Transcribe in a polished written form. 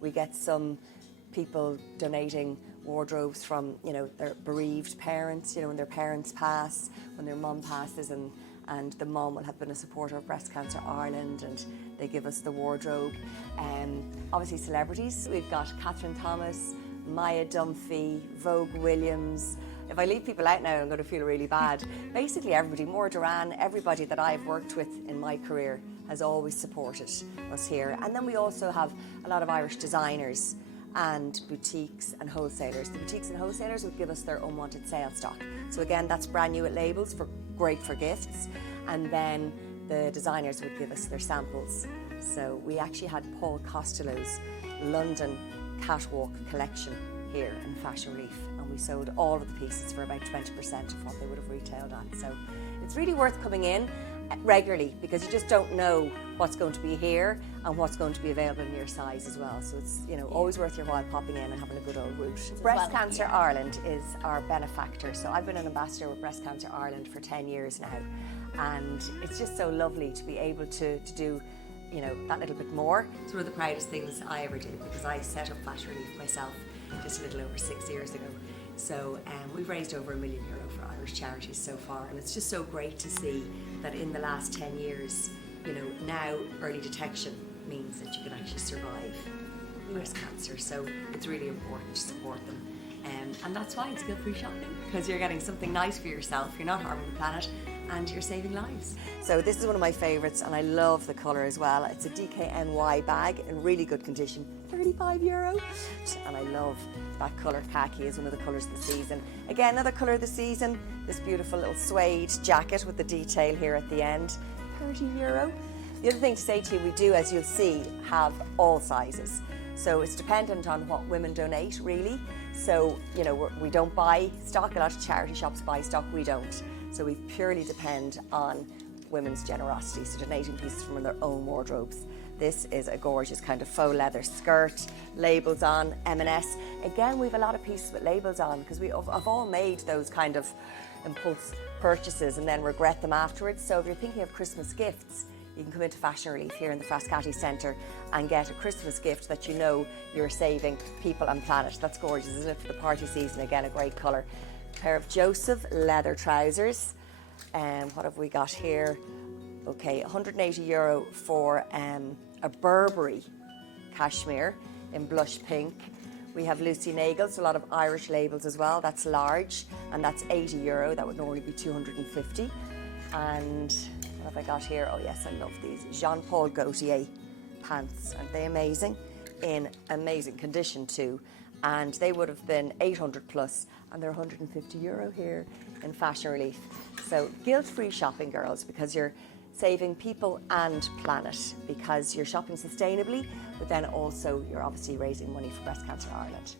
We get some people donating wardrobes from, you know, their bereaved parents, you know, when their parents pass, when their mum passes, and the mum will have been a supporter of Breast Cancer Ireland, and they give us the wardrobe. Obviously celebrities, we've got Kathryn Thomas, Maia Dunphy, Vogue Williams. If I leave people out now, I'm going to feel really bad. Basically everybody, Maura, Derrane, everybody that I've worked with in my career has always supported us here. And then we also have a lot of Irish designers and boutiques and wholesalers. The boutiques and wholesalers would give us their unwanted sale stock. So again, that's brand new at labels, great for gifts. And then the designers would give us their samples. So we actually had Paul Costello's London catwalk collection here in Fashion Relief, and we sold all of the pieces for about 20% of what they would have retailed at. So it's really worth coming in regularly, because you just don't know what's going to be here and what's going to be available in your size as well. So it's, you know, always worth your while popping in and having a good old route. Breast Cancer Ireland is our benefactor. So I've been an ambassador with Breast Cancer Ireland for 10 years now, and it's just so lovely to be able to do, you know, that little bit more. It's one of the proudest things I ever did, because I set up Fashion Relief myself just a little over 6 years ago. So we've raised over €1 million for Irish charities so far, and it's just so great to see that in the last 10 years, you know, now early detection means that you can actually survive breast cancer. So it's really important to support them. And that's why it's guilt-free shopping, because you're getting something nice for yourself, you're not harming the planet, and you're saving lives. So this is one of my favourites, and I love the colour as well. It's a DKNY bag in really good condition, €35. And I love that colour. Khaki is one of the colours of the season. Again, another colour of the season, this beautiful little suede jacket with the detail here at the end, €30. The other thing to say to you, we do, as you'll see, have all sizes. So it's dependent on what women donate, really. So, you know, we don't buy stock. A lot of charity shops buy stock, we don't. So we purely depend on women's generosity, so donating pieces from their own wardrobes. This is a gorgeous kind of faux leather skirt, labels on, M&S. Again, we have a lot of pieces with labels on, because I've all made those kind of impulse purchases and then regret them afterwards. So if you're thinking of Christmas gifts, you can come into Fashion Relief here in the Frascati Centre and get a Christmas gift that you know you're saving people and planet. That's gorgeous, isn't it, for the party season? Again, a great colour. Pair of Joseph leather trousers. What have we got here? Okay, €180 for a Burberry cashmere in blush pink. We have Lucy Nagels, a lot of Irish labels as well. That's large, and that's €80. That would normally be $250. And what have I got here? Oh yes, I love these. Jean Paul Gaultier pants. Aren't they amazing? In amazing condition too. And they would have been 800 plus, and they're €150 here in Fashion Relief. So guilt-free shopping, girls, because you're saving people and planet, because you're shopping sustainably, but then also you're obviously raising money for Breast Cancer Ireland.